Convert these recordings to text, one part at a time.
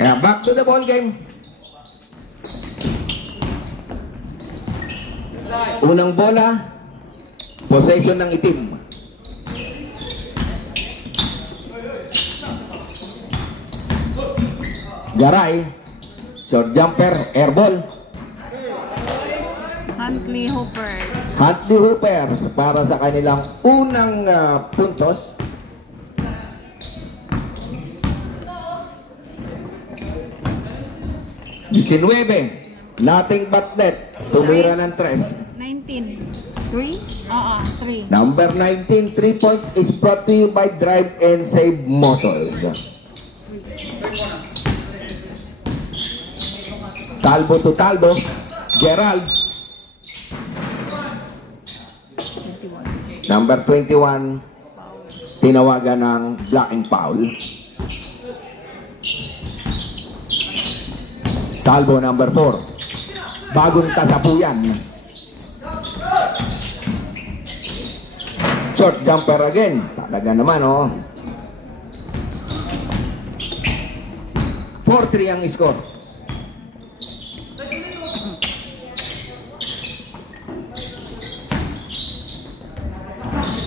Kaya back to the ball game. Unang bola, possession ng itim. Garay, short jumper, air ball. Huntley Hoopers. Huntley Hoopers para sa kanilang unang puntos. Nothing but net. Tumira ng 3. 19. 3? Oo, 3. Number 19, 3-point is brought to you by Drive and Save Motors. Talbo to Talbo. Gerald. Number 21, tinawagan ng blocking foul. Talbo number 4. Bagong kasapuyan. Short jumper again. Talaga naman, oh. 4-3 ang score.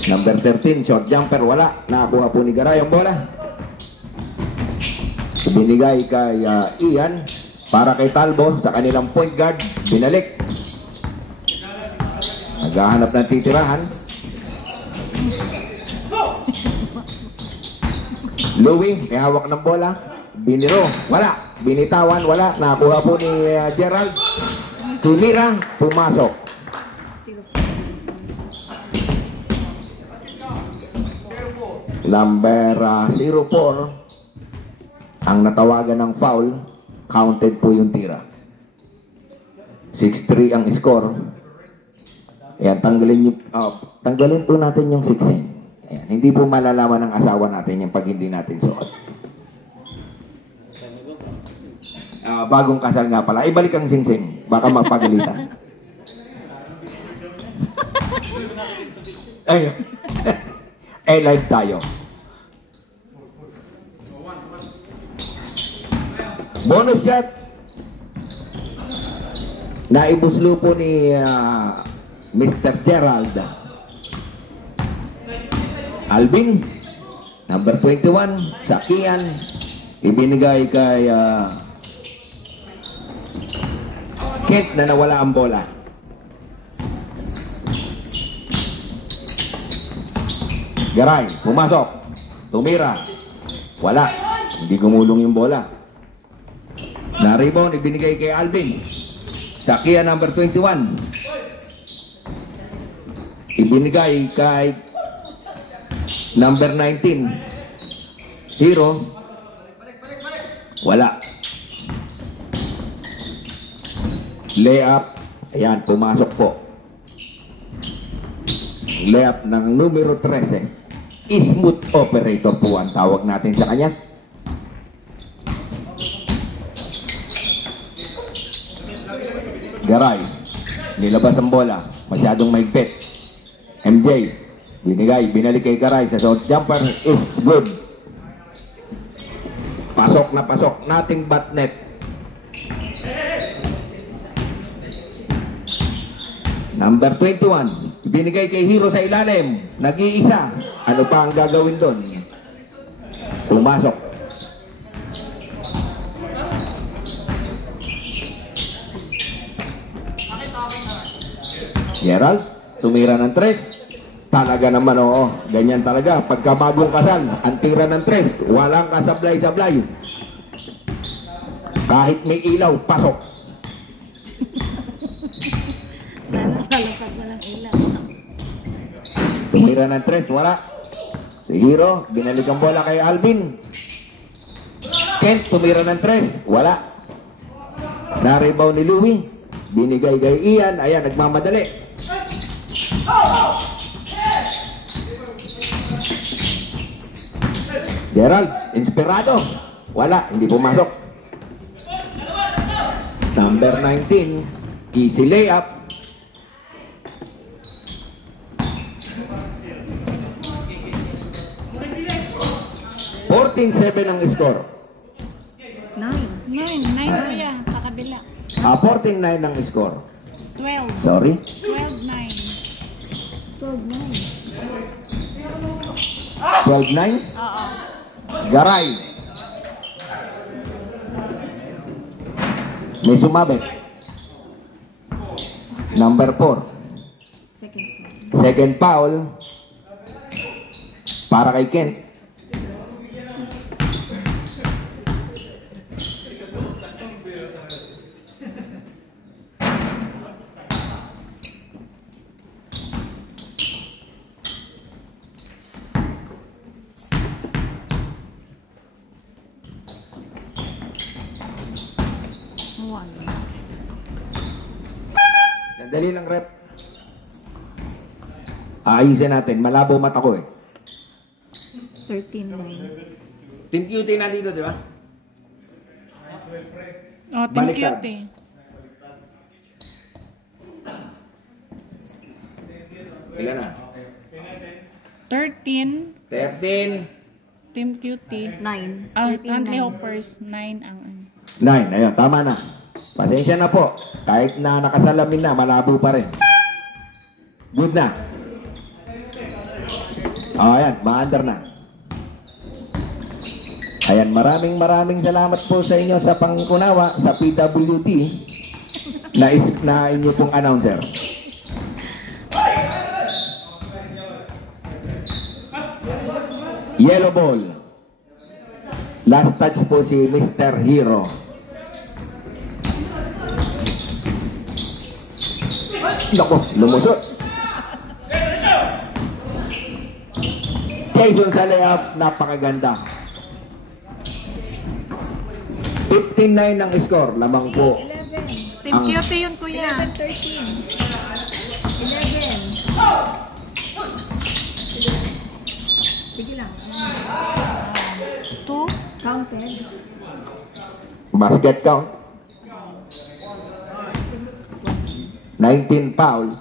Number 13, short jumper, wala. Nakakuha po ni Garay ang bola. Binigay kay Ian para kay Talbo sa kanilang point guard. Binalik. Naghahanap ng titirahan. Louie, may hawak ng bola. Biniro, wala. Binitawan, wala. Nakakuha po ni Gerald. Tumira, pumasok. Number 04 ang natawagan ng foul, counted po yung tira. 6-3 ang score. Ayan, tanggalin po natin yung 16. Ayan, hindi po malalaman ng asawa natin yung pag hindi natin suot. Bagong kasal nga pala. Ibalik ang singsing, baka mapagalitan. Ayun. Live tayo. Bonus shot. Naibuslo po ni Mr. Gerald. Alvin, number 21, Sakian. Ibinigay kay Kent na nawala ang bola. Garay, pumasok. Tumira. Wala. Hindi gumulong yung bola. Na-rebound, ibinigay kay Alvin. Sakia number 21. Ibinigay kay number 19. Hero. Wala. Layup. Ayan, pumasok po. Layup ng numero 13. Smooth operator po ang tawag natin sa kanya. Garay, nilabas ang bola, masyadong maigpit. MJ, binigay, binalik kay Garay sa short jumper, is good. Pasok na pasok, nothing but net. Number 21, binigay kay Hero sa ilalim, nag-iisa. Ano pa ang gagawin doon? Pumasok. Gerald, tumira ng 3. Talaga naman, oo. Ganyan talaga. Pagka bagong kasal, ang tira ng 3. Walang kasablay-sablay. Kahit may ilaw, pasok. Tumira ng 3, wala. Si Hero, binalik ang bola kay Alvin. Kent, tumira ng 3, wala. Na-rebound ni Louie. Binigay kay Ian. Ayan, nagmamadali. Gerald, inspirado. Wala, hindi pumasok. Number 19, easy layup. 14-7 ang score. 9 kuya, sa kabila. 14-9 ang score. 12. Sorry. 12-9. 12-9. Oo. Garay. May sumabit. Number 4. Second foul. Para kay Kent. Sandali lang, rep. Ayusin natin. Malabo mata ko eh. 13-9. Team Cutie nandito, di ba? Oh, Team Baliktad. Cutie. Ilan na? 13. 13. Team Cutie. 9. Ang Huntley Hoppers, 9 ang 9. Ayun, tama na. Pasensya na po. Kahit na nakasalamin na, malabo pa rin. Good na. Ayan, ma-under na. Ayan, maraming salamat po sa inyo sa pangunawa sa PWD na inyo pong announcer. Yellow ball. Last touch po si Mr. Hero. Nako, lumusot. Jason sa layup, napakaganda. 15-9 ang score, lamang po. 11. Team Cutie yun kuya. 13. 11. Sige lang. 2. Counted. Basket count. 19 foul.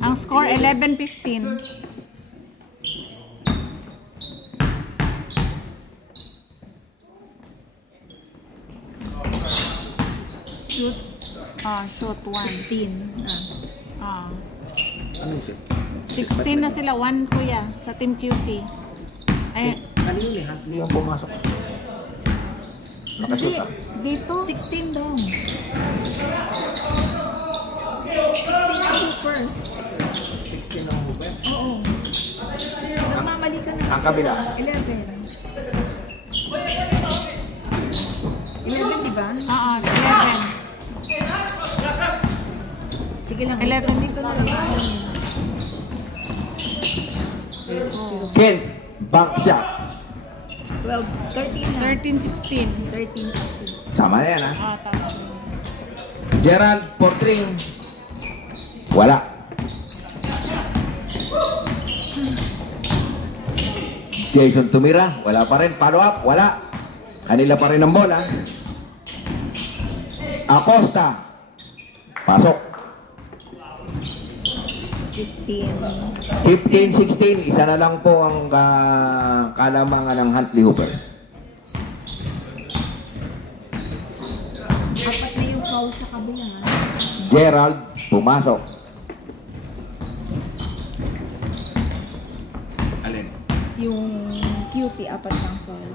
Ang score 11-15. Shoot. Shoot 1. 16. Ah. 16 na sila, 1 kuya sa Team Cutie. Ay, Ano yun eh? Huntley yung pumasok. Nakashoot ah. dito 16 daw. 16 na Hoopers. 16 ang hubay. Oo. Nagmamali ka na. Ang kabila. 11. 11, di ba? Oo, 11. Sige lang. 11. Dito na lang. Kent, bank shot. 12. 13 na. 13-16. 13, 16. Tama na yan ah. Tama. Gerald Portring. Wala. Jason tumira. Wala pa rin. Follow up. Wala. Kanila pa rin ang bola. Acosta. Pasok. 15. 15-16. Isa na lang po ang kalamangan ng Huntley Hooper. Apat na yung foul sa kabila. Gerald pumasok. Alin? Yung Cutie, apat ng foul.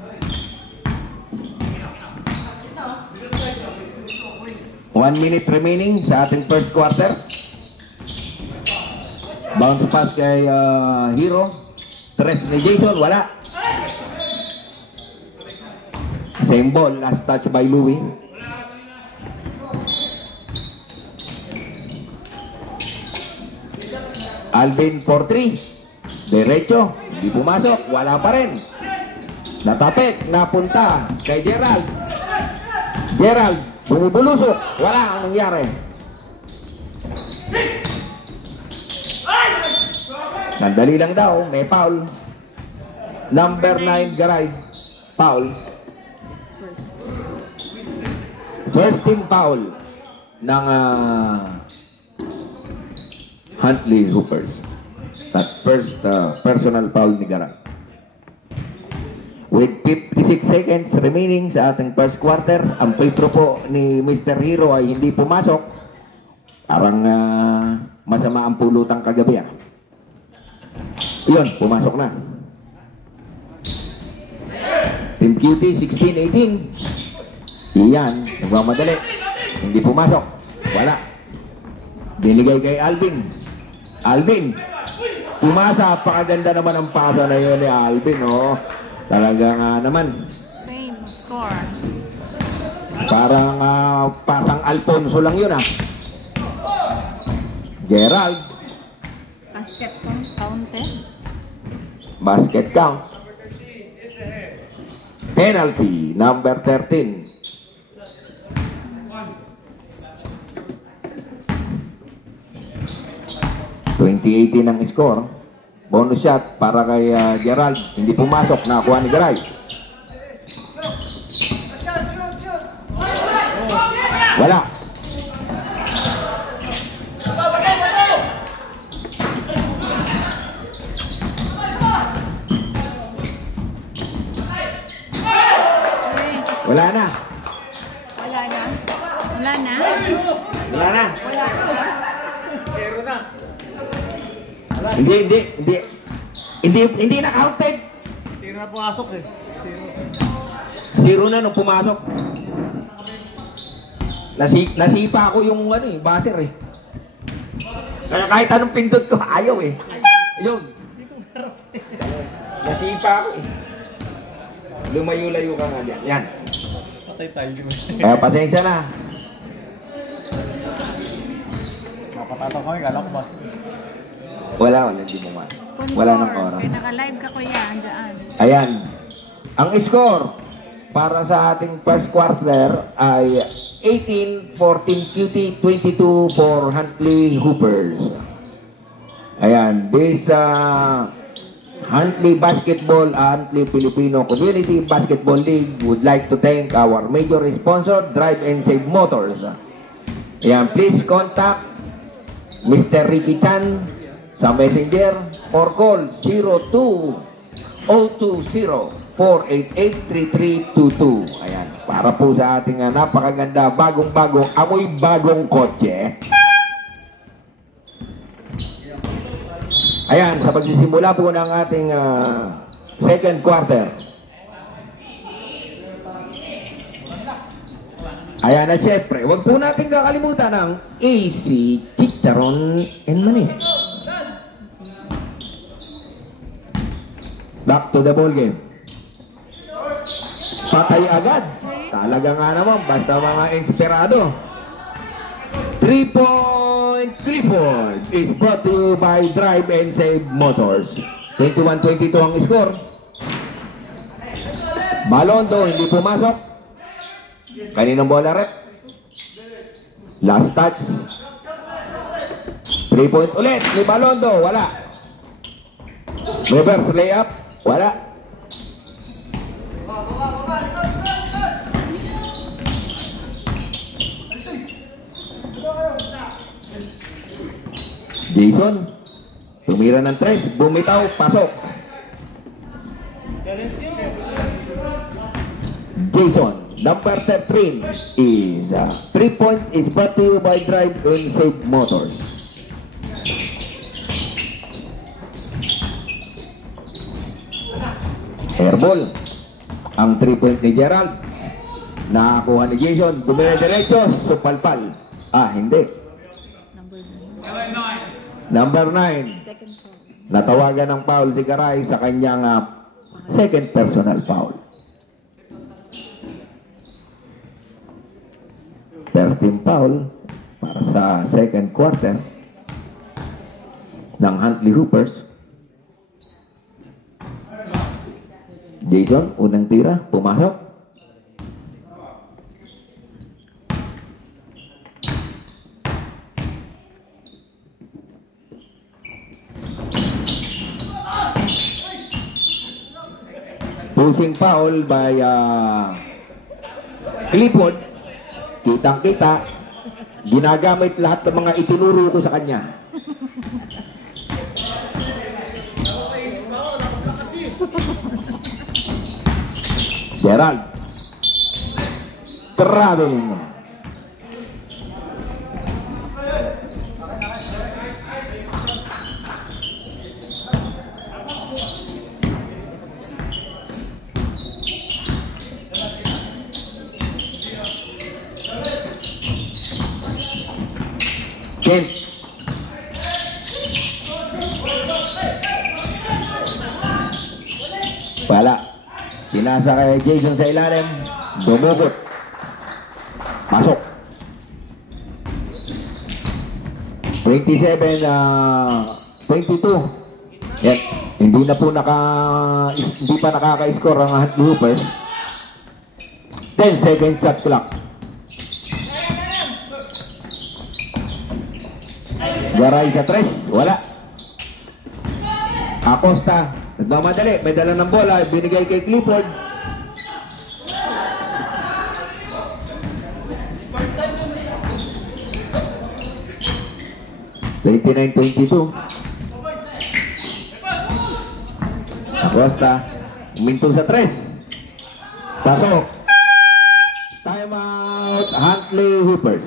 1 minute remaining sa ating first quarter. Bounce pass kay Hero. Tres ni Jason, wala. Same ball, last touch by Louie. Alvin for 3. Derecho, hindi pumasok, wala pa rin. Natapik, napunta kay Gerald. Gerald, bumubulusok, wala ang nangyari. Sandali lang daw, may foul. Number 9, Garay. Foul. First team foul ng Huntley Hoopers. That first personal foul ni Garay. With 56 seconds remaining sa ating first quarter, ang free throw po ni Mr. Hero ay hindi pumasok. Parang masama ang pulutang kagabi. Yun, pumasok na. Team QT 16-18. Iyan, nagmamadali. Hindi pumasok. Wala. Binigay kay Alvin. Alvin. Pumasa. Pakaganda naman ang pasa na yun ni Alvin. Oh. Talaga nga naman. Same score. Parang pasang Alfonso lang yun Gerald. Basket ko. Counted. Basket count. Penalty number 13. (2018) ang score. Bonus shot para kay Gerald. Hindi pumasok. Nakakuha ni Garay. Wala. Wala na. Wala na. Wala na. Wala na. Wala na. Zero na. Hindi na counted. Zero na pumasok eh. Zero na nung pumasok. Nasipa ko yung buzzer eh. Kaya kahit anong pindot ko, ayaw eh. Yun. Nasipa ako eh. Lumayo-layo ka nga dyan. Yan. Patay tayo. Pasensya na. Mapatataw kami, kala ko ba? Wala, hindi mo man. Wala nang oras. Kaya naka-live ka kuya, andyan. Ayan. Ang score para sa ating first quarter ay 18-14 QT, 22 for Huntley Hoopers. Ayan. This Huntley Filipino Community Basketball League would like to thank our major sponsor, Drive and Save Motors. Ayan. Please contact Mr. Ricky Chan sa Messenger or call 02-020-488-3322. Ayan, para po sa ating napakaganda, bagong-bagong, amoy bagong kotse. Ayan, sa pagsisimula po ng ating second quarter. Ayan, at syempre, huwag po natin kakalimutan ng AC Chicharon and Mani. Back to the ball game. Patay agad. Talaga nga naman, basta mga inspirado. 3-point Clifford is brought to you by Drive and Save Motors. 21-22 ang score. Malondo hindi pumasok. Kaninang bola rep? Last touch. 3-point ulit ni Malondo. Wala. Reverse layup. Wala. Jason, tumira ng 3, bumitaw, pasok. Jason, number 13 is 3-point is brought to you by Drive and Save Motors. Airball. Ang 3-point ni Gerald. Nakakuha ni Jason. Dumire-diretso. Supalpal. Hindi. Number 9. Second foul. Natawagan ng foul si Garay sa kanyang second personal foul. First team foul para sa second quarter ng Huntley Hoopers. Jason, unang tira, pumasok. Pushing foul by Clifford. Kitang-kita. Ginagamit lahat ng mga itinuro ko sa kanya. Gerald. Traveling. Kent. Wala. Pinasa kay Jason sa ilalim. Dumugot. Pasok. 27, 22. Yan. Hindi pa nakaka-score ang Huntley Hoopers. 10 second shot clock. Garay sa 3. Wala. Acosta. Nagmamadali. May dala ng bola. Binigay kay Clifford. (29-22). Acosta. Uminto sa 3. Pasok. Time out. Huntley Hoopers.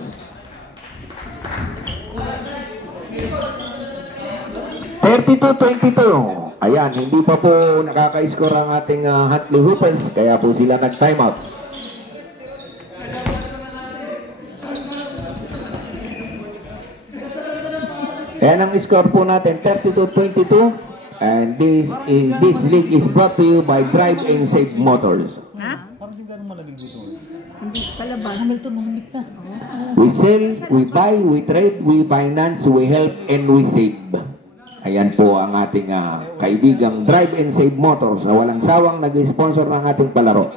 32-22. Ayan, hindi pa po nakaka-score ang ating Huntley Hoopers, kaya po sila nag-timeout. Kaya ang score po natin 32-22, and this league is brought to you by Drive and Save Motors. Ha? Parang hindi ganun malamig dito. Hindi, sa labas. We sell, we buy, we trade, we finance, we help, and we save. Ayan po ang ating kaibigang Drive and Save Motors na walang sawang nag-sponsor ng ating palaro.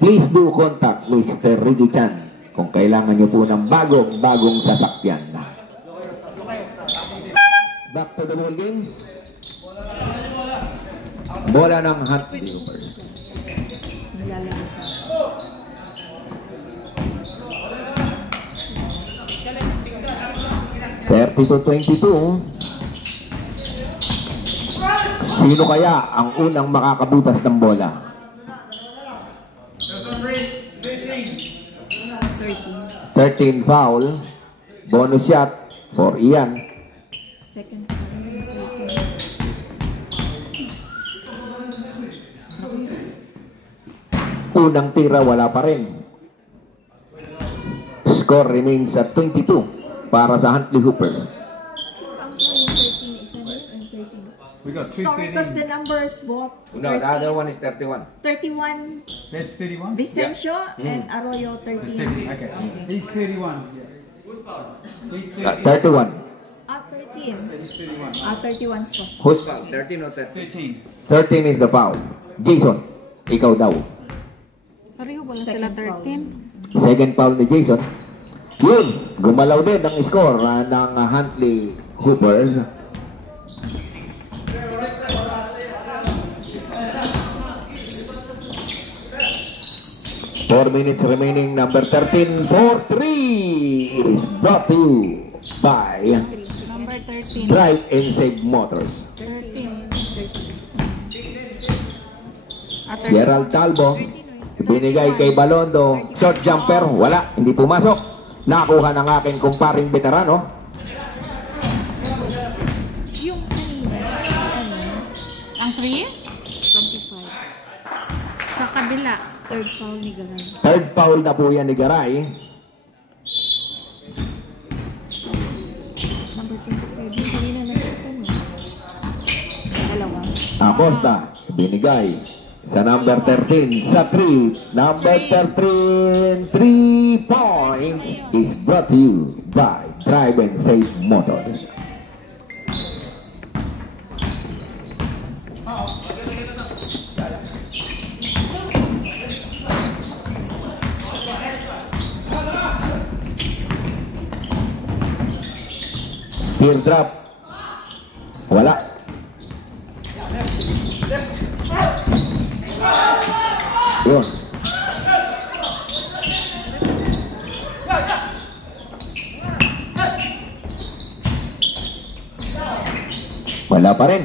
Please do contact Mr. Ricky Chan kung kailangan nyo po ng bagong sasakyan. Back to the ball game. Bola ng Huntley Hoopers. Nilalagay ka. (32-22). Sino kaya ang unang makakabutas ng bola? 13 foul. Bonus shot for Ian. Second. Unang tira, wala pa rin. Score remains at 22 para sa Huntley Hoopers. Ang 13 isa na and 13. We got Sorry, because the numbers both. No, the other one is 31. 31 That's 31? Vicencio and Arroyo 13. Okay. He's 31. He's 31. 13. He's 31. 31 spot. Who's foul? 13 or 13. 13 is the foul. Jason, ikaw daw. Pareho wala sila 13. Second foul ni Jason. Yun, gumalaw din ang score ng Huntley Hoopers. Four minutes remaining. Number 13 for 3 is brought to you by Number 13. Drive and Save Motors. 13. Gerald Talbo, binigay kay Balondo, short jumper, wala, hindi pumasok. Nakuha ng aking kumparing veterano. Yung kanina, Ang 3? 25. Sa kabila. Third foul ni Garay. Third foul na po yan ni Garay. Number 25. Yung kanina nakita mo. Dalawa. Acosta, binigay sa number 13, sa 3. Number 13, 3 points is brought to you by Drive and Save Motors. Teardrop, wala. Yun. Wala pa rin.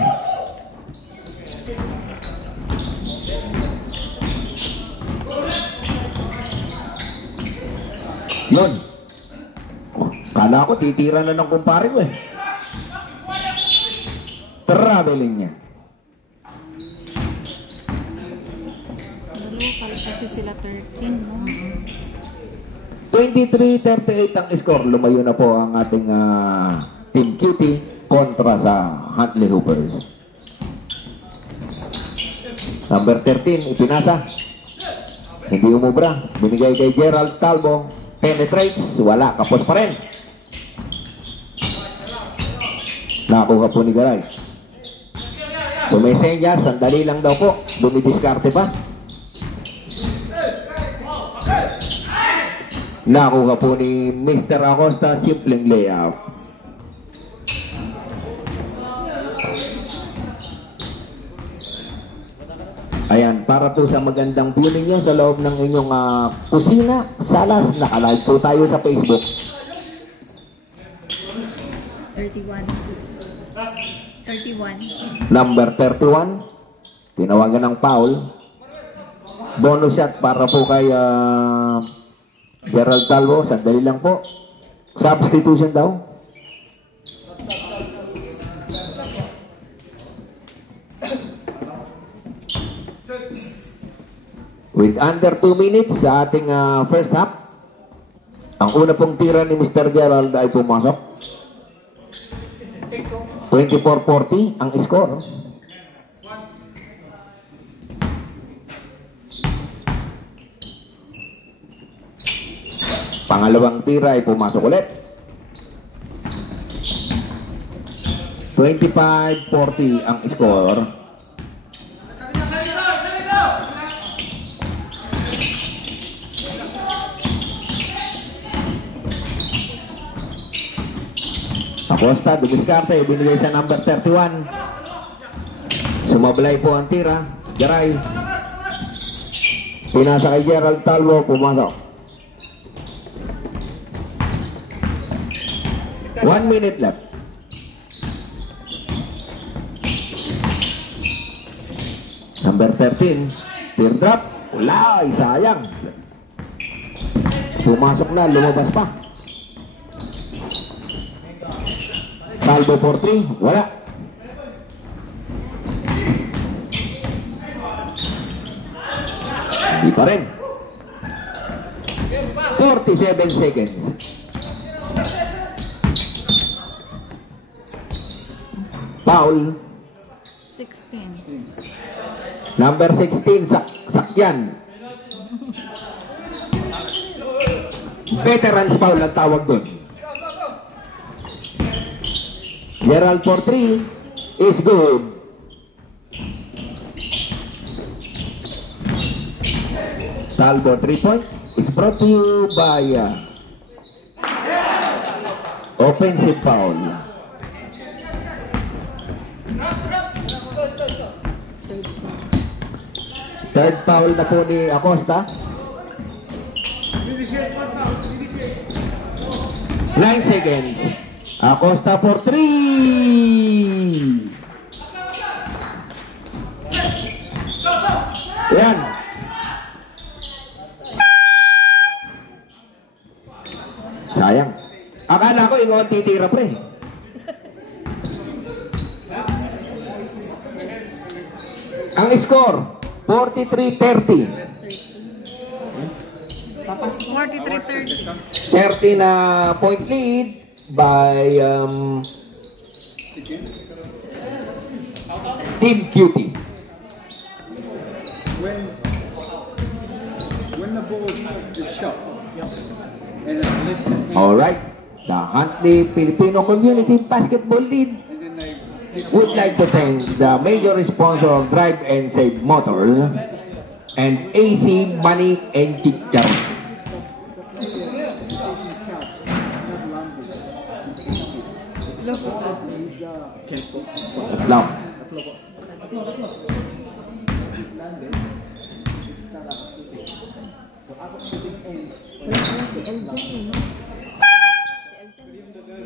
Yun. Oh, kala ko titira na ng kumpare ko eh. Traveling niya. Local kasi sila 13, no? 23-38 ang score. Lumayo na po ang ating Team Cutie kontra sa Huntley Hoopers. Number 13, ipinasa. Hindi umubra. Binigay kay Gerald Talbo. Penetrates. Wala. Kapos pa rin. Nakuha po ni Garay. Sumisenya. Sandali lang daw po. Dumidiskarte pa. Nakuha po ni Mr. Acosta. Simpleng layup. Ayan, para po sa magandang view ninyo sa loob ng inyong kusina, salas, nakalive po tayo sa Facebook. 31. Number 31, tinawagan ng foul. Bonus shot para po kay Gerald Talbo. Sandali lang po. Substitution daw. With under 2 minutes sa ating first half, ang una pong tira ni Mr. Gerald ay pumasok. 24-40 ang score. Pangalawang tira ay pumasok ulit. 25-40 ang score. Acosta, dumiskarte, binigay sa number 31. Sumablay po ang tira. Garay. Pinasa kay Gerald Talbo, pumasok. 1 minute left. Number 13, teardrop. Wala, sayang. Pumasok na, lumabas pa. Talbo for 3, wala. Hindi pa rin. 47 seconds. Foul. 16. Number 16, Sakyan. Veterans foul ang tawag doon. Gerald for 3 is good. Talbo 3 point is brought to you by offensive foul. Third foul na po ni Acosta. 9 seconds. Acosta for 3. Yan. Sayang. Akala ko ikaw ang titira pre. Ang score 43-30. 43-30. 30 na point lead by Team Cutie. When the ball is shot, and it's lit, All right, the Huntley Filipino Community Basketball League and then they would like to thank the major sponsor of Drive and Save Motors and AC Money and Chicharon. Lang.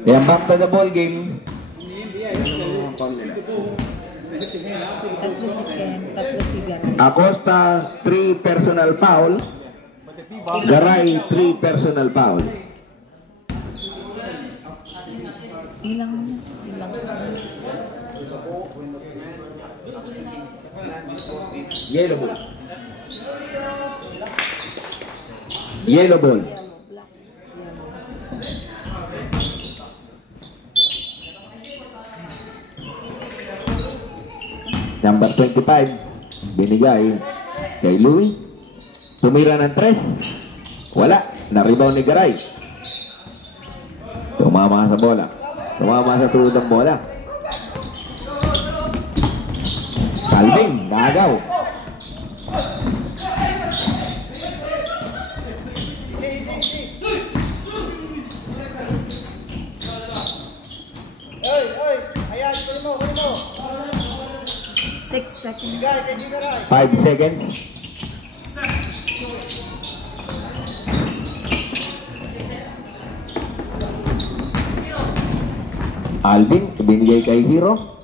Yan, back to the ball game. Tatlo si Ken, tatlo si Garay. Acosta, 3 personal foul. Garay, 3 personal foul. Ilang niya. Ilang. Yellow ball. Yellow ball. Black. Number 25, binigay kay Louie. Tumira ng 3. Wala. Na-rebound ni Garay. Tumama sa bola. Tumama sa tuhod ng bola. Calvin, nagaw. Ayan, kunin mo. 6 seconds. 5 seconds. Alvin, binigay kay Hero.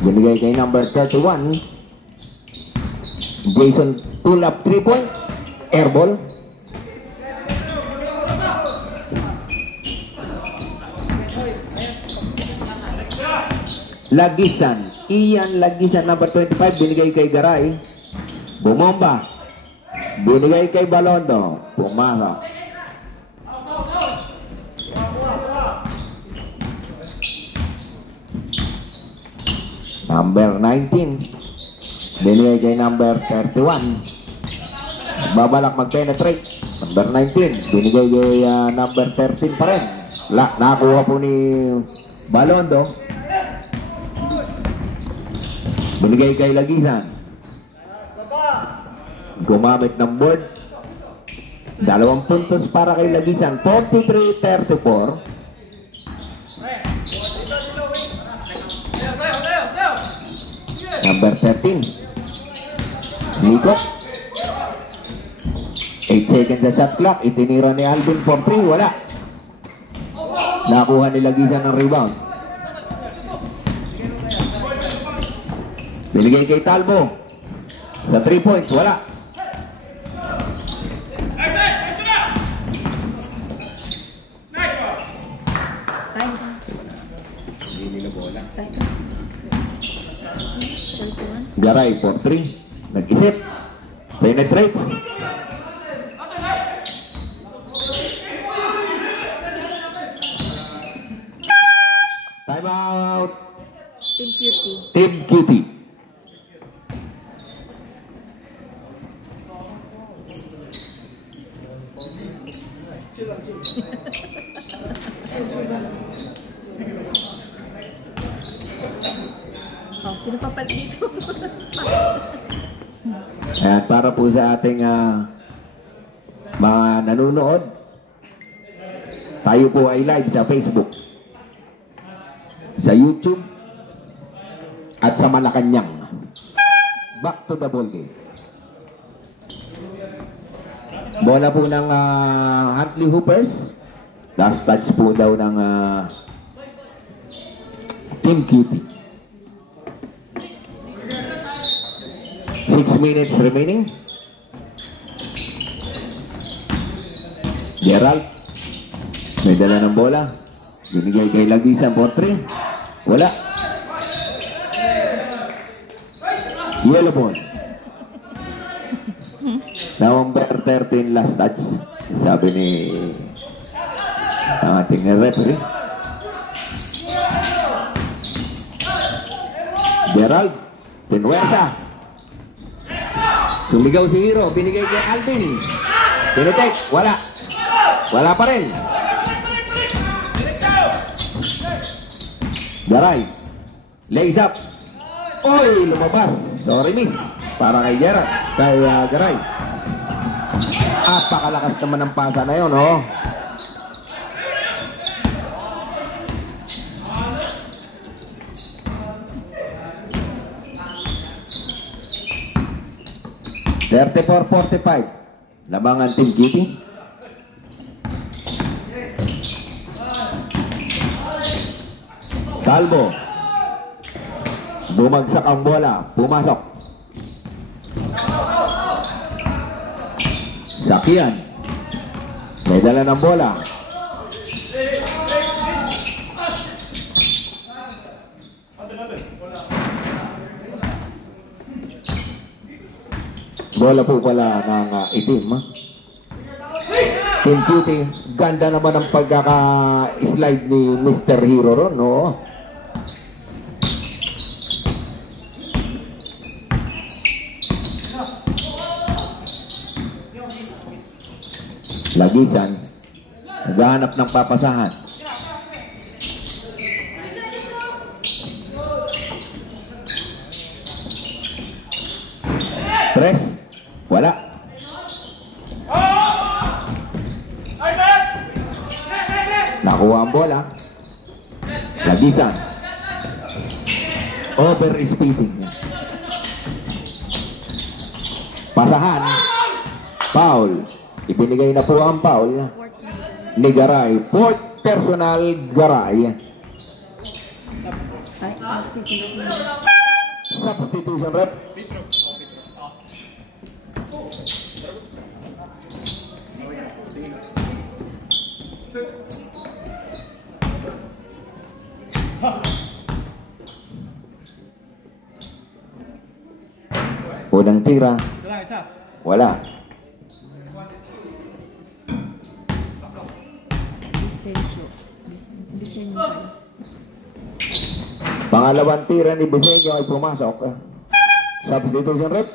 Binigay kay number 31. Jason, pull up 3 point. Air ball. Lagisan. Ian Lagisan, number 25. Binigay kay Garay. Bumomba. Binigay kay Balondo. Pumara. Number 19. Binigay kay number 31. Babalak mag-penetrate. Number 19. Binigay kay number 13 pa rin. Nakuha po ni Balondo. Binigay kay Lagisan. Gumamit ng board. 2 puntos para kay Lagisan. 43-34. Number 13. Nico. 8 seconds sa shot clock. Itinira ni Alvin for 3. Wala. Nakuha ni Lagisan ng rebound. Binigay kay Talbo. Sa 3 points. Wala. Time. Hindi nila bola. Time. 21. Garay for 3. Nag-isip. Penetrates. Time out. Team Cutie. Team Cutie. Oh, sino pa pala dito? At para po sa ating mga nanonood, tayo po ay live sa Facebook, sa YouTube, at sa Malacanang. Back to the ball game. Bola po ng Huntley Hoopers. Last touch po daw ng Team Cutie. 6 minutes remaining. Gerald. May dala ng bola. Binigay kay Lagisan for 3. Wala. Yellow ball. Number 13 last touch. Sabi ni ang ating referee. Gerald. Pinuwersa. Sumigaw si Hero. Binigay kay Alvin. Pinitek. Wala. Wala pa rin. Garay. Lays up. Oy, lumabas. Sorry, miss. Para kay Gerald. Kay Garay. Napakalakas naman ng pasa na yun, oh. (34-45) labangan Team Cutie. Talbo. Bumagsak ang bola. Pumasok. Sakian. May dala ng bola. Bola po pala ng itim. Team Cutie. Ganda naman ang pagkaka-slide ni Mr. Hero ron, no? Lagisan. Naghahanap ng papasahan. Tres. Wala. Nakuha ang bola. Lagisan. Over speeding. Pasahan. Foul. Ibinigay na po ang foul ni Garay. Fourth personal Garay. Substitution rep. Unang tira. Wala. Pangalawang tira ni Bisenyo ay pumasok. Substitution rep.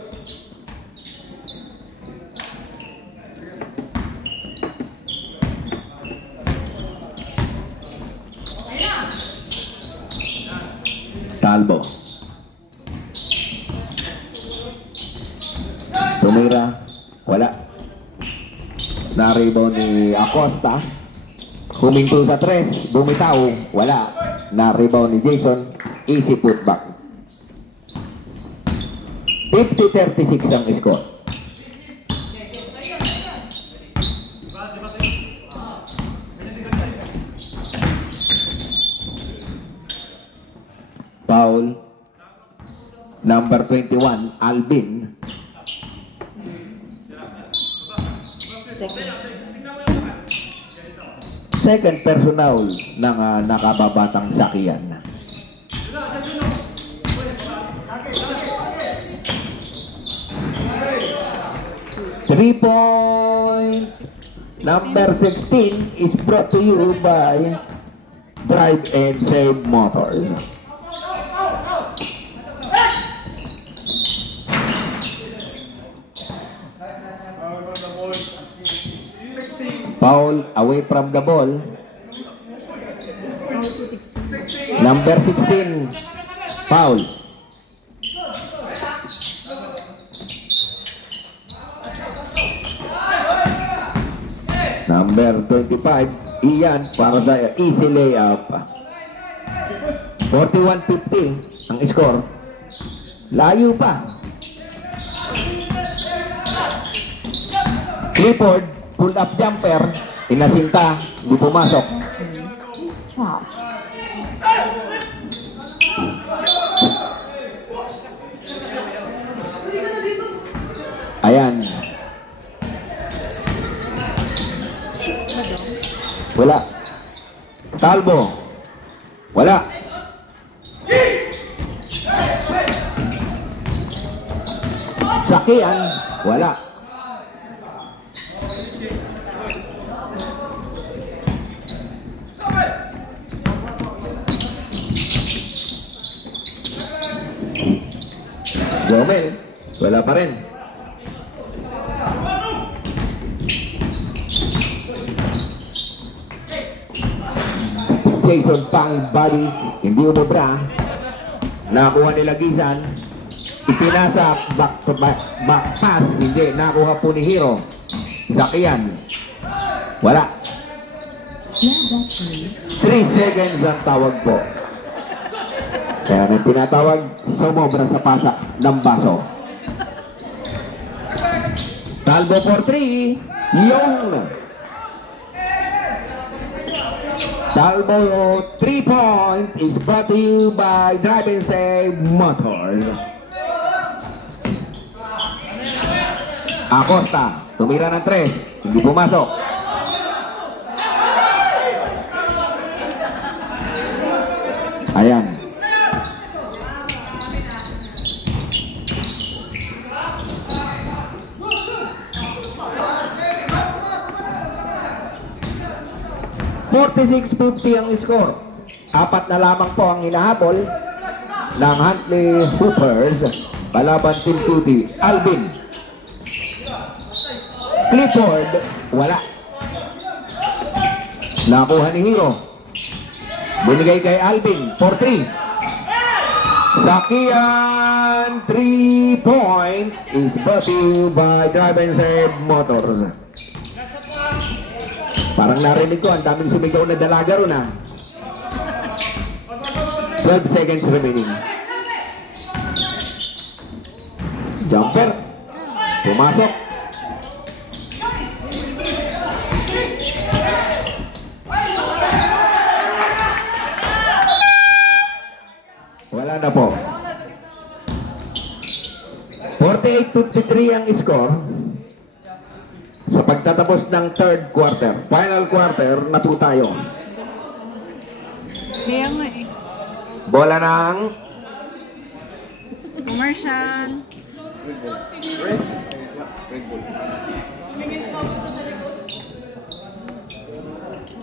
Talbo. Tumira. Wala. Na-rebound ni Acosta. Huminto sa tres. Bumitaw. Wala. Na-rebound ni Jason. Easy putback. 50-36 ang score. Foul. Number 21, Alvin. Second personal ng nakababatang Sakian. Three-point number 16 is brought to you by Drive and Save Motors. Foul away from the ball. Number 16. Foul. Number 25. Ian para sa easy layup. 41-50 ang score. Layo pa. Clifford, pull up jumper, inasinta, di pumasok. Ayan. Wala. Talbo. Wala. Sakian. Wala. Gomel. Wala pa rin. Jason pang body, hindi umubra. Nakuha nila Gizan. Ipinasa back to back pass, hindi. Nakuha po ni Hero. Sakian. Wala. 3 seconds ang tawag po. Kaya may tinatawag, sumobra sa pasa ng baso. Talbo for 3. Yung Talbo 3-point is brought to you by Drive and Save Motors. Acosta, tumira ng 3. Hindi pumasok. Ayan. $46.50 ang score. 4 na lamang po ang hinahabol ng Huntley Hoopers. Kalaban Team Cutie. Alvin. Clifford. Wala. Nakuha ni Hero. Binigay kay Alvin. 4-3. Sakian 3-point is brought to you by Drive and Save Motors. Parang narinig ko, ang daming sumigaw na dalaga ron ah. 12 seconds remaining. Jumper. Pumasok. Wala na po. 48-53 ang score. Sa pagtatapos ng third quarter, final quarter, na po tayo. Kaya nga eh. Bola ng Commercial.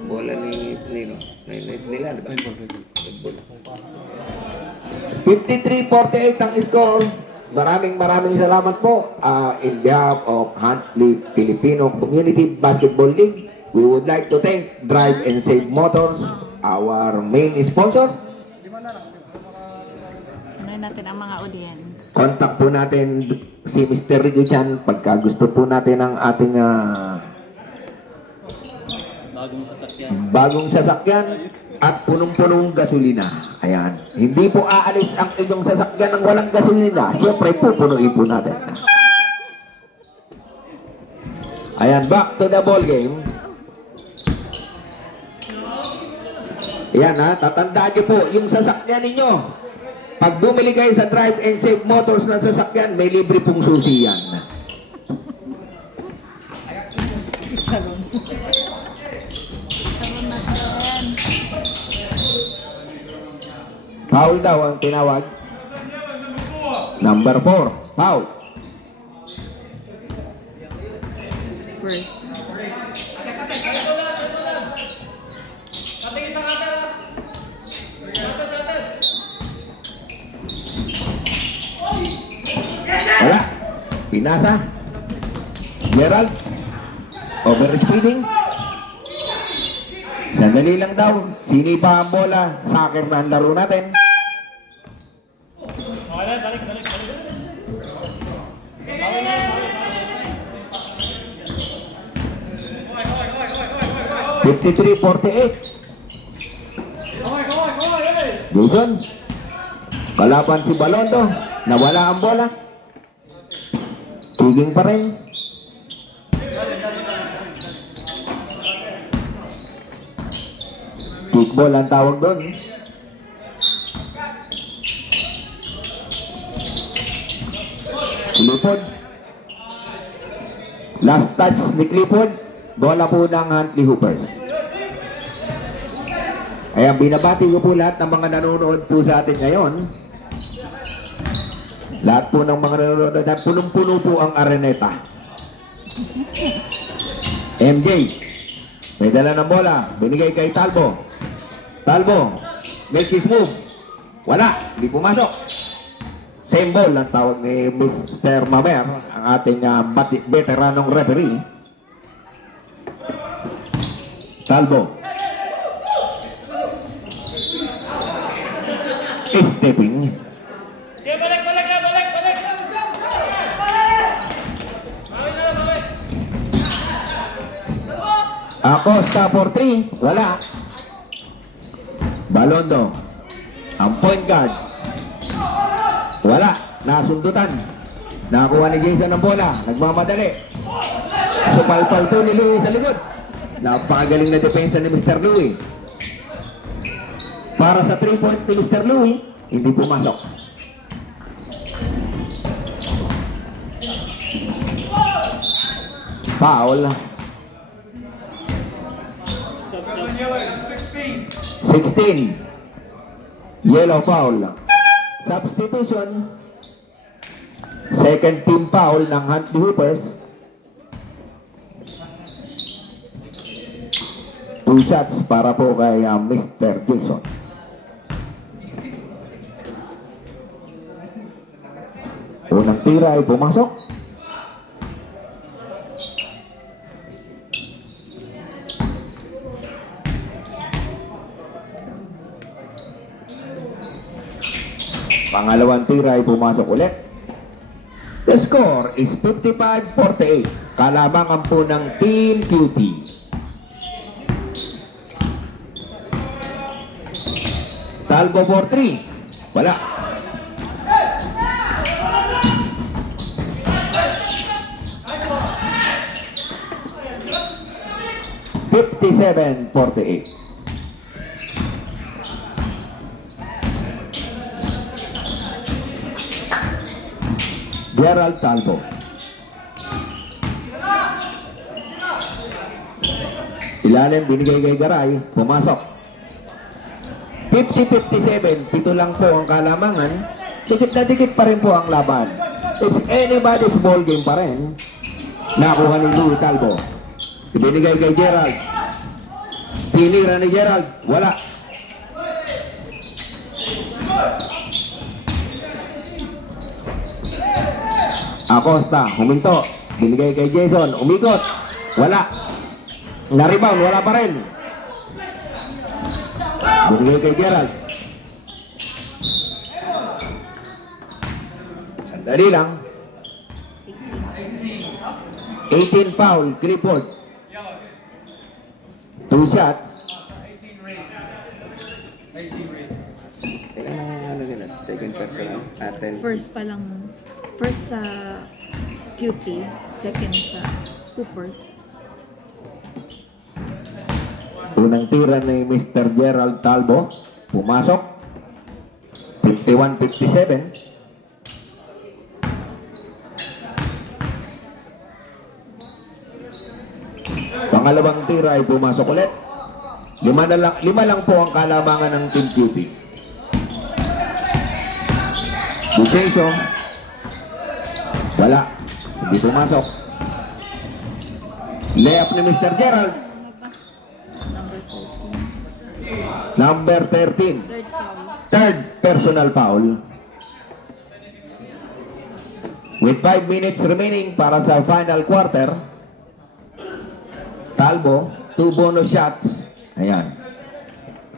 bola ni Nilo. Nila, di ba? 53-48 ang score. Maraming salamat po in behalf of Huntley Filipino Community Basketball League. We would like to thank Drive and Save Motors, our main sponsor. Ano natin ang mga audience. Contact po natin si Mr. Rigo Chan pagka gusto po natin ang ating bagong sasakyan at punong-punong gasolina. Ayan. Hindi po aalis ang inyong sasakyan ng walang gasolina. Siyempre, pupunuin po natin. Ayan, back to the ball game. Ayan ha, tatandaan niyo po, yung sasakyan ninyo. Pag bumili kayo sa Drive and Save Motors ng sasakyan, may libre pong susi yan. Foul daw ang tinawag. Number 4, foul. First. Wala. Pinasa. Gerald. Overspeeding. Sandali lang daw. Sinipa ang bola. Soccer na ang laro natin. Balik. 53-48. Jason. Kalaban si Balondo. Nawala ang bola. Tiging pa rin. Kickball ang tawag doon. Clifford. Last touch ni Clifford. Bola po ng Huntley Hoopers. Ayan, binabati ko po lahat ng mga nanonood po sa atin ngayon. Lahat po ng mga nanonood at punong-puno po ang areneta. MJ. May dala ng bola. Binigay kay Talbo. Talbo. Make his move. Wala. Hindi pumasok. Same ball ang tawag ni Mr. Mamer, ang ating veteranong referee. Talbo. Stepping. Balik. Acosta for 3. Wala. Balondo. Ang point guard. Wala. Nasundutan. Nakakuha ni Jason ng bola. Nagmamadali. Supalpal to ni Louie sa likod. Napakagaling na depensa ni Mr. Louie. Para sa 3-point ni Mr. Louie, hindi pumasok. Foul. 16. Yellow foul. Substitution. Second team foul ng Huntley Hoopers. 2 shots para po kay Mr. Jason. Unang tira ay pumasok. Pangalawang tira ay pumasok ulit. The score is 55-48. Kalamangan po ng Team Cutie. Talbo for 3. Wala. (57-48). Gerald Talbo. Ilalim, binigay kay Garay. Pumasok. 50-57. Pito lang po ang kalamangan. Dikit na dikit pa rin po ang laban. It's anybody's ball game pa rin. Nakuha ni Louie Talbo. Binigay kay Gerald. Tinira ni Gerald. Wala. Acosta, huminto. Binigay kay Jason. Umikot. Wala. Na-rebound. Wala pa rin. Binigay kay Gerald. Sandali lang. 18 foul. Clifford. 2 shots. Second personal. Aten. First pa lang. First sa QT, second sa Hoopers. Unang tira ni Mr. Gerald Talbo. Pumasok. 51-57. Pangalawang tira ay pumasok ulit. Lima lang po ang kalamangan ng Team Cutie. Bucheso. Wala. Hindi pumasok. Layup ni Mr. Gerald. Number 13. Third personal foul. With 5 minutes remaining para sa final quarter. Talbo, 2 bonus shots. Ayan.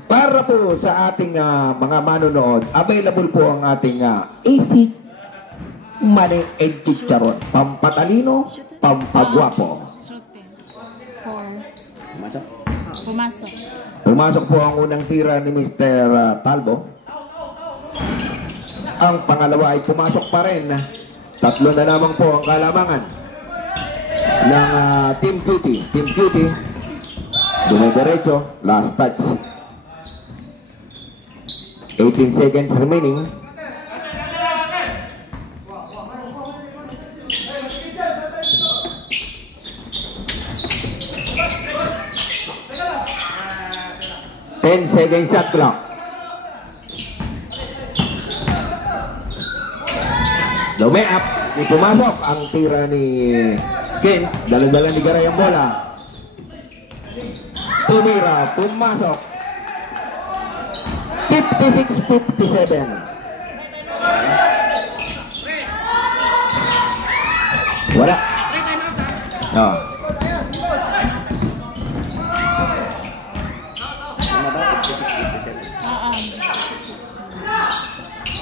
Para po sa ating mga manonood, available po ang ating Easy Money and Chicharon. Pampatalino, pampagwapo. Shooting. 4. Masok. Pumasok. Pumasok po ang unang tira ni Mr. Talbo. Ang pangalawa ay pumasok pa rin. 3 na lamang po ang kalamangan ng Team Cutie. Team Cutie, dumidiretso, last touch. 18 seconds remaining. Ten seconds shot clock. Lume up. Di pumasok ang tira ni Ken. Dala-dala ni Garay ang bola. Tumira. Pumasok. 56-57. Wala. Oh.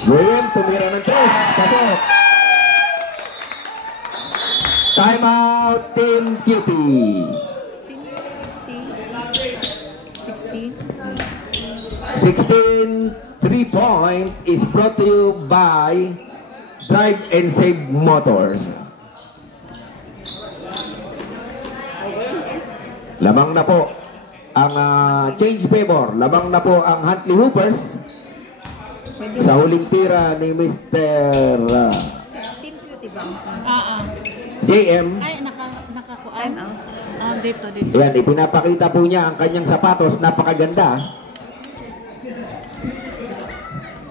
Graham, tumira ng 3. Pasok. Time out, Team Cutie. Si 16. 16 3-point is brought to you by Drive and Save Motors. Lamang na po ang change favor. Lamang na po ang Huntley Hoopers sa huling tira ni Mr. Team Cutie ba? Ah. JM. Ay, nakakuan Time out. Dito. Ayan, ipinapakita po niya ang kanyang sapatos. Napakaganda.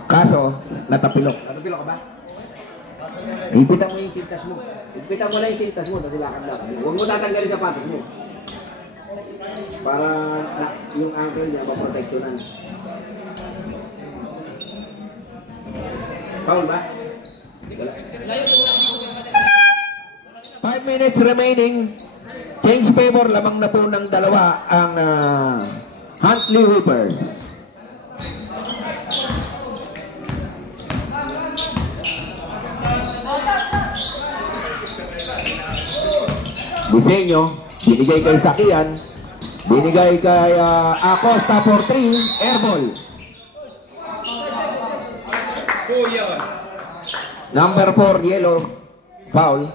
Kaso, natapilok. Natapilok ka ba? Ipitan mo yung sintas mo. Ipitan mo lang yung sintas mo. Tasilakad lang. Huwag mo tatanggalin sapatos mo. Para yung ankle niya maproteksyonan. Foul ba? 5 minutes remaining. Change favor. Lamang na po ng dalawa ang Huntley Whippers. Disenyo, binigay kay Sakian, binigay kay Acosta for 3, airball. Number 4, yellow, foul.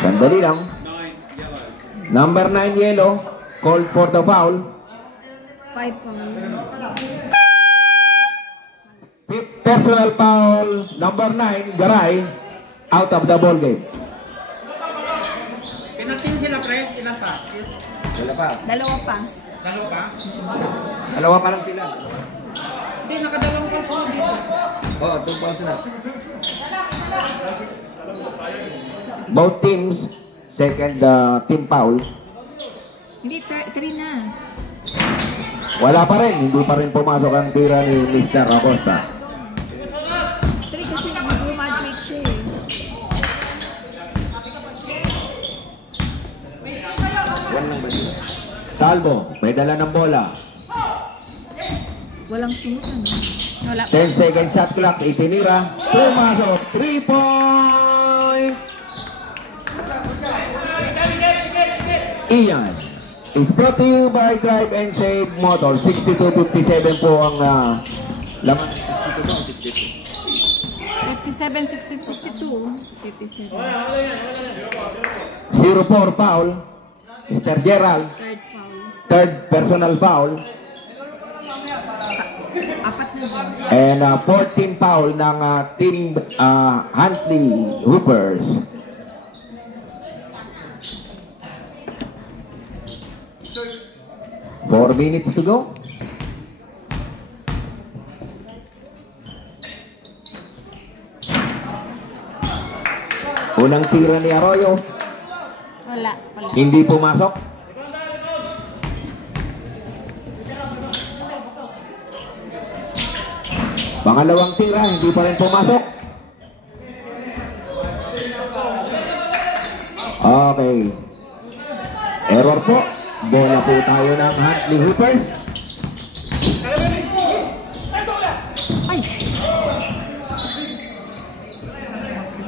Sandali lang. Number 9 yellow, called for the foul. 5 foul. Fifth personal foul, number 9, Garay, out of the ball game. Penalty sila, pre. Ilan pa? Wala pa. Dalawa pa. Dalawa pa? Dalawa pa lang sila. Hindi, nakadalawang kalso dito. Oh, 2 fouls na. Both teams, second team foul. Hindi, 3 na. Wala pa rin, hindi pa rin pumasok ang tira ni Mr. Acosta. 3 kasi mag-graduate siya eh. One lang ba sila? Talbo, may dala ng bola. Walang sunod ano. Wala. 10 second shot clock, itinira. Pumasok, 3 point. Ian is brought to you by Drive and Save Motor. 62-57 po ang laman. 57, 62. 57. 0-4 foul. Mr. Gerald, 3rd foul. third personal foul. 4 na ba? And 14 foul ng team Huntley Hoopers. Four minutes to go. Unang tira ni Arroyo, Wala. hindi pumasok. Pangalawang tira, hindi pa rin pumasok. Okay. Error po. Bola po tayo ng Huntley Hoopers. Ay!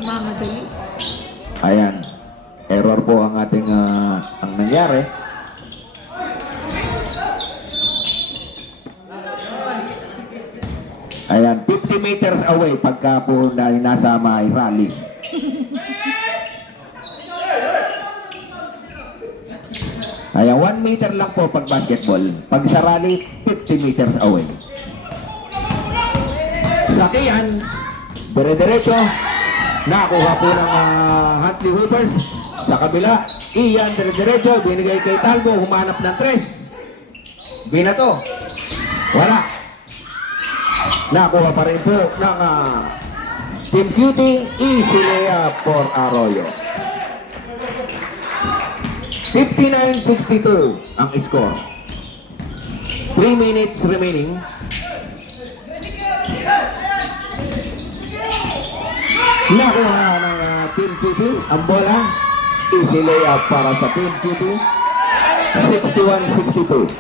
Mamadali. Ayan. Error po ang ating ang nangyari. Ayan, 50 meters away pagka po nasa may rally. Ayan, 1 meter lang po pag basketball. Pag sa rally, 50 meters away. Sakian, dire-diretso. Nakuha po ng Huntley Hoopers. Sa kabila, Ian, dire-diretso. Binigay kay Talbo, humanap ng 3. Binato. Wala. Nakuha pa rin po ng Team Cutie. Easy layup for Arroyo. 59-62 ang score. 3 minutes remaining. Nakuha ng Team Cutie ang bola. Easy layup para sa Team Cutie. 61-62.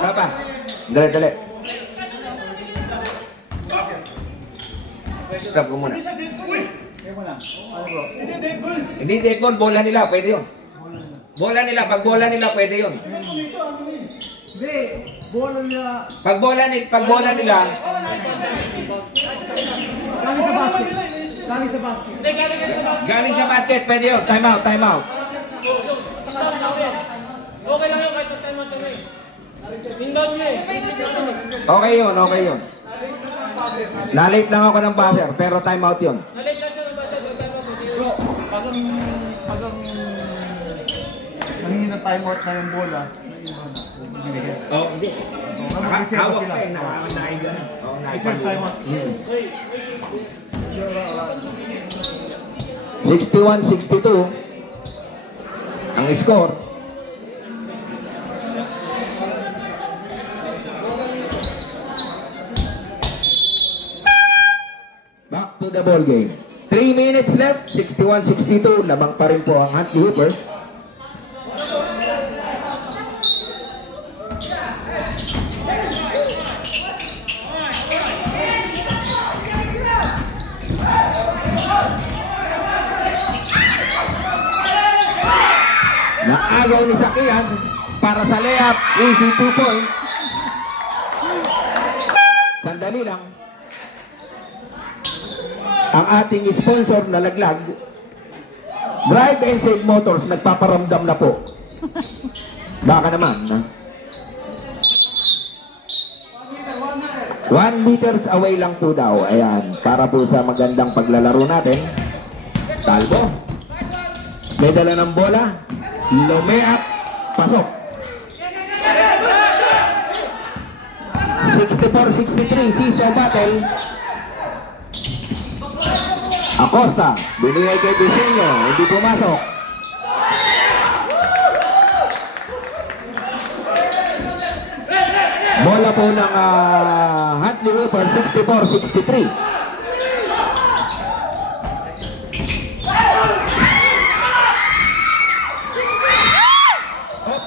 Wala pa. Dali. Stop ko muna. Hindi dead ball, bola nila, pwede yun. Bola nila, pag bola nila, pwede yun. Pag bola nila, galing sa basket, pwede yun. Time out. Okay lang yun kahit time out kami. Pindot nyo eh. Okay yun. Nalate lang ako ng buzzer, pero time out yun. Nalate lang siya ng basa. Bro, pag ang nangingi ng timeout sa yung bola, binigyan. Oh, hindi. Mag-reserve Hawak sila. pa eh, nakakanahigan. Reserve timeout. 61-62 ang score. Back to the ball game. 3 minutes left, 61-62. Labang pa rin po ang Huntley Hoopers. Naagaw ni Sakian para sa layup, easy 2 point. Sandali lang. Ang ating sponsor na laglag, Drive and Save Motors, nagpaparamdam na po. Baka naman. 1 meters away lang po daw. Ayan, para po sa magandang paglalaro natin. Talbo. May dala ng bola. Lumeat, pasok. 64-63, Siso battle. Acosta, binigay kay Bisenyo, hindi pumasok. Bola po ng Huntley Hoopers, 64-63.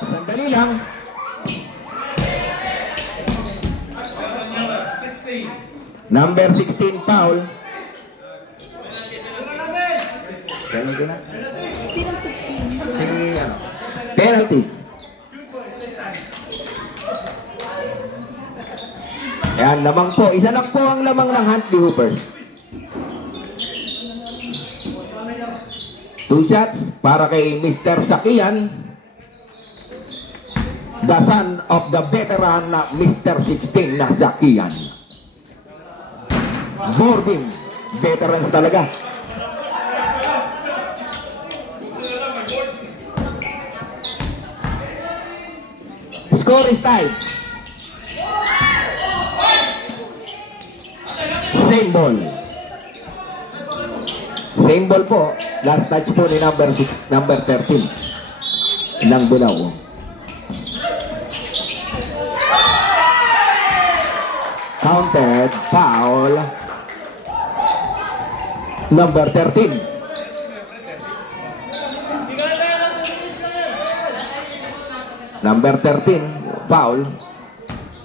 Sandali lang. Number 16 foul. Ganun din na. Sino 16? Si, ano? Penalty. Ayan, lamang po. Isa lang po ang lamang ng Huntley Hoopers. 2 shots para kay Mr. Sakian. The son of the veteran na Mr. 16 na Sakian. Boarding. Veterans talaga. Score is tied. Same ball. Same ball po. Last touch po ni number 13 ng Bulao. Counted foul. Number 13. Number 13, foul,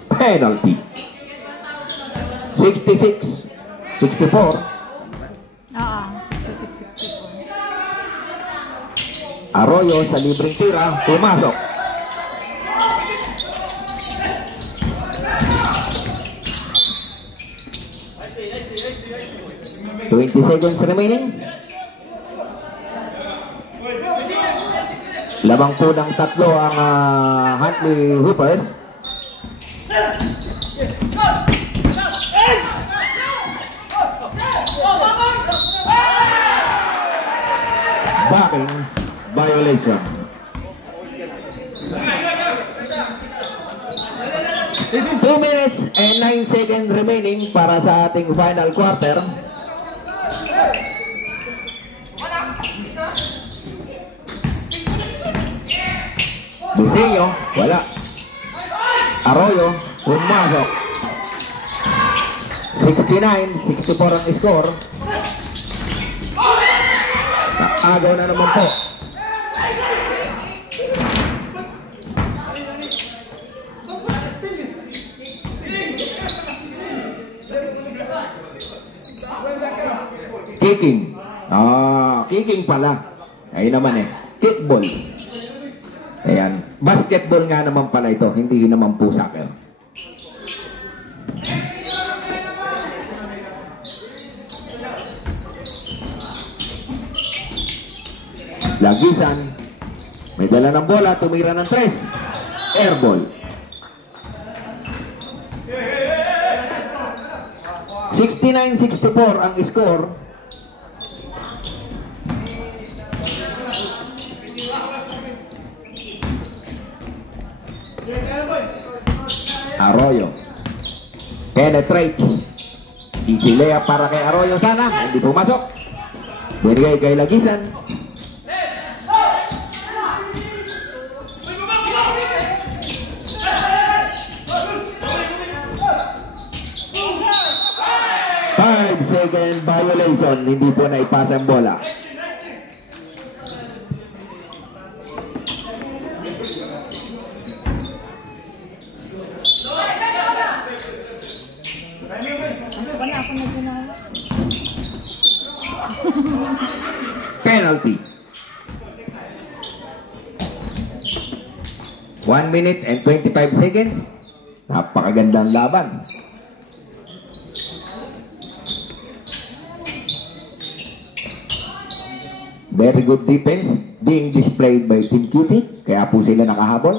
penalty. 66, 64. Oo, 66-64. Arroyo sa libreng tira, pumasok. $20 seconds remaining. Labang po ng tatlo ang Huntley Hoopers. Backing violation. 2 minutes and 9 seconds remaining para sa ating final quarter. Bisenyo, wala. Arroyo, pumasok. 69-64 ang score. Agaw na naman po. Kicking. Kicking pala. Ayun naman eh. Kickball. Ayan. Basketball nga naman pala ito, hindi naman po soccer. Lagisan. May dala ng bola, tumira ng 3. Airball. 69-64 ang score. Arroyo penetrates. Easy layup para kay Arroyo sana. Hindi pumasok. Binigay kay Lagisan. Second violation, hindi po na ipasa ang bola. Wala akong naginawa. Penalty. 1 minute and 25 seconds. Napakagandang laban. Very good defense being displayed by Team Cutie. Kaya po sila nakahabol.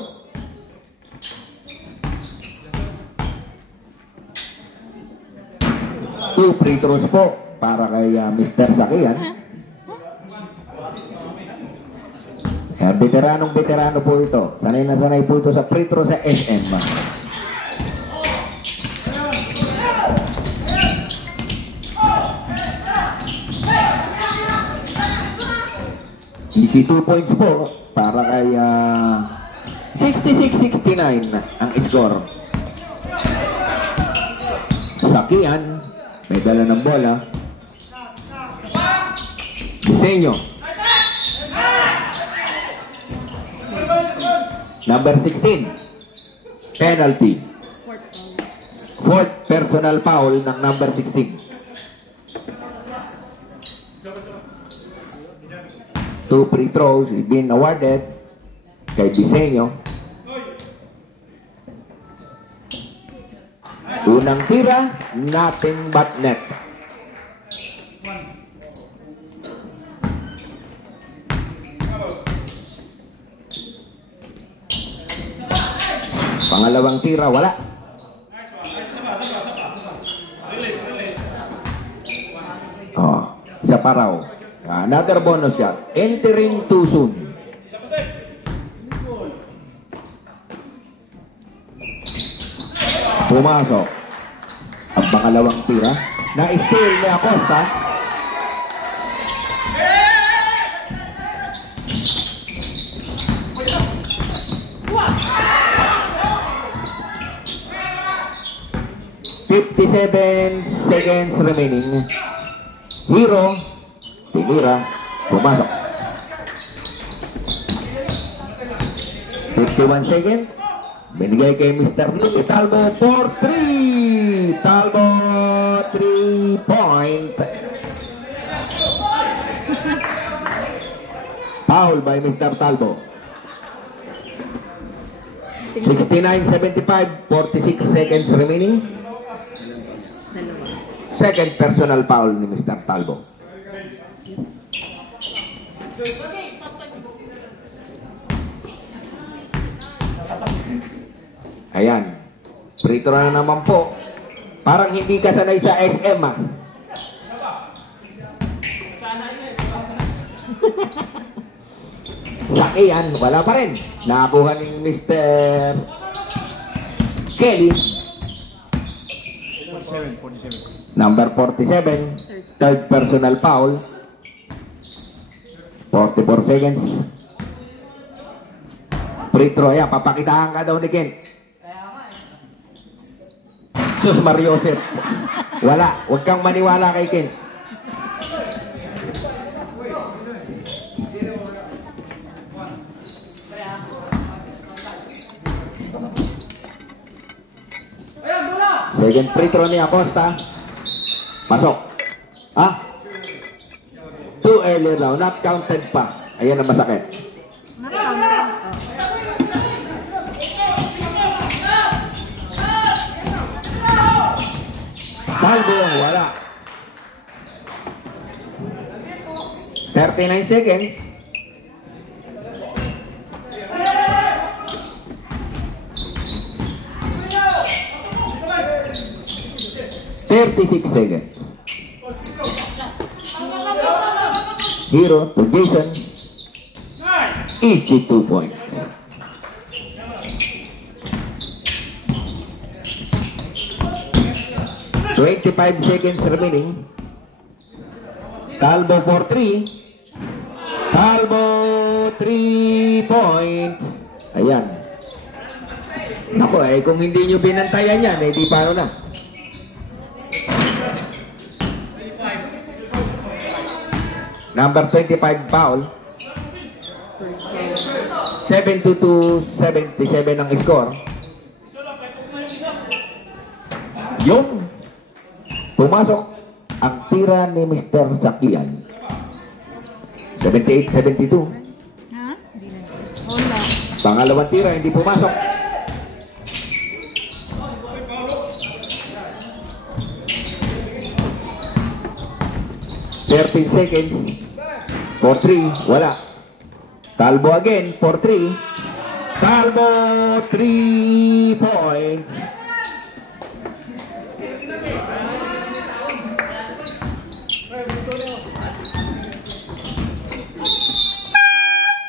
Two free throws po para kay Mr. Sakian. Veteranong-veterano po ito. Sanay na sanay po ito sa free throw sa SM. Easy 2 points po para kay 66-69 ang score. Sakian, may dala ng bola. Disenyo. Number 16. Penalty. Fourth personal foul ng number 16. 2 free throws been awarded kay Disenyo. Unang tira, nothing but net. Pangalawang tira, wala. Oh, isa pa raw. Another bonus shot. Entering too soon. Pumasok. Ang pangalawang tira. Na-steal ni Acosta. $57 remaining. Hero tinira, pumasok. 51 seconds. Binigay kay Mr. Lee Talbo for 3. Talbo 3 point. Foul by Mr. Talbo. 69-75, 46 seconds remaining. Second personal foul ni Mr. Talbo. Ayan. Free throw na naman po. Parang hindi ka sanay sa SM ah. Sakian, wala pa rin. Nakakuha ni Mr. Kelly. 47. Number 47. Third personal foul. 44 seconds. Free throw. Ayan, papakitahan ka daw ni Ken. Sus Mariosep. Wala. Huwag kang maniwala kay Ken. Second free throw ni Acosta. Pasok. Ah? Too early now. Not counted pa. Ayan ang masakit. Calvo, wala. 39 seconds. 36 seconds. Hero to Jason. Each 2 points. $25 seconds remaining. Calvo for 3. Calvo 3 points. Ayan. Naku kung hindi nyo binantayan yan, di paano na. Number 25 foul. 72-77 ang score. Yung pumasok ang tira ni Mr. Sakian. 78-72. Ha? Wala. Pangalawang tira, hindi pumasok. $13 seconds. For 3, wala. Calvo again, for 3. Calvo, 3 points.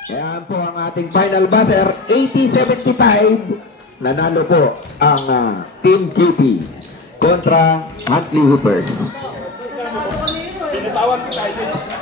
Yan po ang ating final buzzer. 80-75. Nanalo po ang Team QT kontra Huntley Hoopers. Tinatawag kita.